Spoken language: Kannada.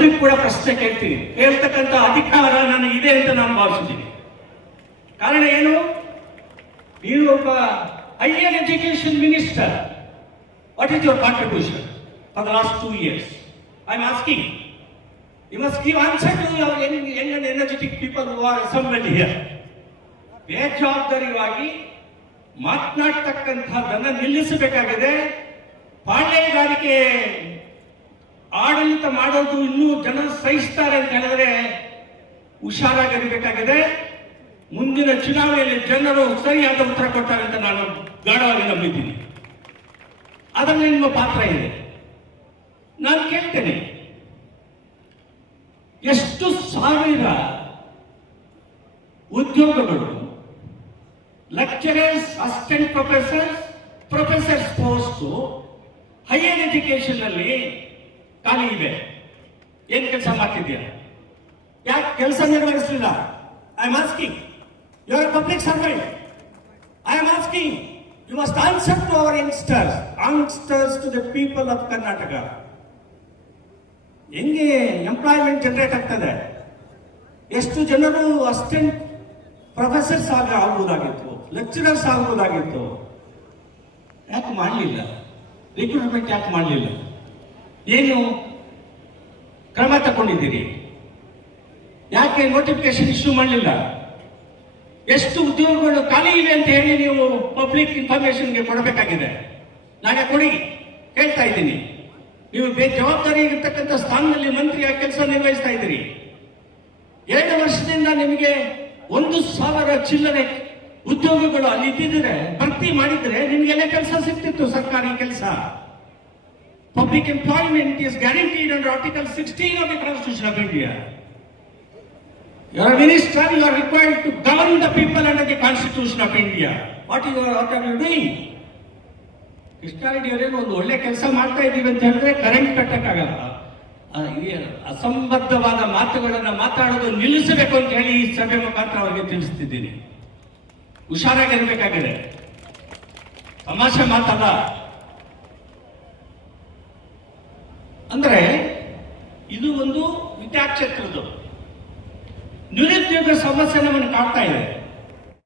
ಮುಂದಕ್ಕೆ ಕೂಡ ಪ್ರಶ್ನೆ ಕೇಳ್ತೀನಿ. ಕೇಳ್ತಕ್ಕಂಥ ಅಧಿಕಾರ ನನಗಿದೆ ಅಂತ ನಾನು ಭಾವಿಸಿದ್ದೀನಿ ಕಾರಣ ಏನು? ನೀನು ಒಬ್ಬ higher education minister what is your contribution for the last two years I am asking you must give answer to young and energetic people who are assembled here ಬೇಜವಾಬ್ದಾರಿಯಾಗಿ ಮಾತನಾಡ್ತಕ್ಕಂಥದ್ದನ್ನು ನಿಲ್ಲಿಸಬೇಕಾಗಿದೆ. ಪಾಳ್ಯಗಾರಿಕೆ ಆಡಳಿತ ಮಾಡೋದು ಇನ್ನೂ ಜನ ಸಹಿಸ್ತಾರೆ ಅಂತ ಹೇಳಿದ್ರೆ ಹುಷಾರಾಗಿರಬೇಕಾಗಿದೆ. ಮುಂದಿನ ಚುನಾವಣೆಯಲ್ಲಿ ಜನರು ಸರಿಯಾದ ಉತ್ತರ ಕೊಡ್ತಾರೆ ಅಂತ ನಾನು ಗಾಢವಾಗಿ ನಂಬಿದ್ದೀನಿ. ಅದರಲ್ಲಿ ನಿಮ್ಮ ಪಾತ್ರ ಇದೆ. ನಾನು ಕೇಳ್ತೇನೆ. ಎಷ್ಟು ಸಾವಿರ ಉದ್ಯೋಗಗಳು lecturers assistant professors professors post higher education ಅಲ್ಲಿ ಖಾಲಿ ಇವೆ ಏನ್ ಕೆಲಸ ಮಾಡ್ತಿದ್ಯಾ ಯಾಕೆ ಕೆಲಸ ನಿರ್ವಹಿಸಲಿಲ್ಲ? I am asking you are public servant I am asking you must answer to our youngsters youngsters to the people of Karnataka ಹೆಂಗೆ ಎಂಪ್ಲಾಯ್ಮೆಂಟ್ ಜನರೇಟ್ ಆಗ್ತದೆ? ಎಷ್ಟು ಜನರು ಅಸಿಸ್ಟೆಂಟ್ ಪ್ರೊಫೆಸರ್ಸ್ ಆಗ ಆಗುವುದಾಗಿತ್ತು ಲೆಕ್ಚರರ್ಸ್ ಆಗುವುದಾಗಿತ್ತು ಯಾಕೆ ಮಾಡಲಿಲ್ಲ? ರಿಕ್ರೂಟ್ಮೆಂಟ್ ಯಾಕೆ ಮಾಡಲಿಲ್ಲ? ಏನು ಕ್ರಮ ತಗೊಂಡಿದ್ದೀರಿ ಯಾಕೆ ನೋಟಿಫಿಕೇಶನ್ ಇಶ್ಯೂ ಮಾಡಲಿಲ್ಲ? ಎಷ್ಟು ಉದ್ಯೋಗಗಳು ಖಾಲಿ ಇವೆ ಅಂತ ಹೇಳಿ ನೀವು ಪಬ್ಲಿಕ್ ಇನ್ಫಾರ್ಮೇಶನ್ಗೆ ಕೊಡಬೇಕಾಗಿದೆ. ನಾನೇ ಕೊಡಿ ಹೇಳ್ತಾ ಇದ್ದೀನಿ. ನೀವು ಜವಾಬ್ದಾರಿ ಇರತಕ್ಕಂಥ ಸ್ಥಾನದಲ್ಲಿ ಮಂತ್ರಿಯ ಕೆಲಸ ನಿರ್ವಹಿಸ್ತಾ ಇದ್ದೀರಿ. ಎರಡು ವರ್ಷದಿಂದ ನಿಮಗೆ ಒಂದು ಸಾವಿರ ಚಿಲ್ಲರೆ ಉದ್ಯೋಗಗಳು ಅಲ್ಲಿ ಇದ್ದಿದ್ರೆ ಭರ್ತಿ ಮಾಡಿದ್ರೆ ನಿಮಗೆಲ್ಲ ಕೆಲಸ ಸಿಗ್ತಿತ್ತು ಸರ್ಕಾರಿ ಕೆಲಸ. Public employment is guaranteed under article sixteen of the constitution of India you are minister you are required to govern the people under the constitution of India what you what are you doing Krishnareddy ಅವರೇನು ಒಂದು ಒಳ್ಳೆ ಕೆಲಸ ಮಾಡ್ತಾ ಇದ್ದೀವಿ ಅಂತ ಹೇಳಿದ್ರೆ ಕರೆಂಟ್ ಕಟ್ಟಕ್ಕಾಗಲ್ಲ. ಅಸಂಬದ್ಧವಾದ ಮಾತುಗಳನ್ನು ಮಾತಾಡೋದು ನಿಲ್ಲಿಸಬೇಕು ಅಂತ ಹೇಳಿ ಈ ಸಭೆ ಮುಖಾಂತರ ಅವರಿಗೆ ತಿಳಿಸ್ತಿದ್ದೀನಿ. ಹುಷಾರಾಗಿರ್ಬೇಕಾಗಿದೆ. ತಮಾಷೆ ಮಾತಲ್ಲ. ಇದು ಒಂದು ವಿದ್ಯಾಕ್ಷೇತ್ರದ್ದು ನಿರುದ್ಯೋಗ ಸಮಸ್ಯೆ ನಮ್ಮನ್ನು ಕಾಡ್ತಾ ಇದೆ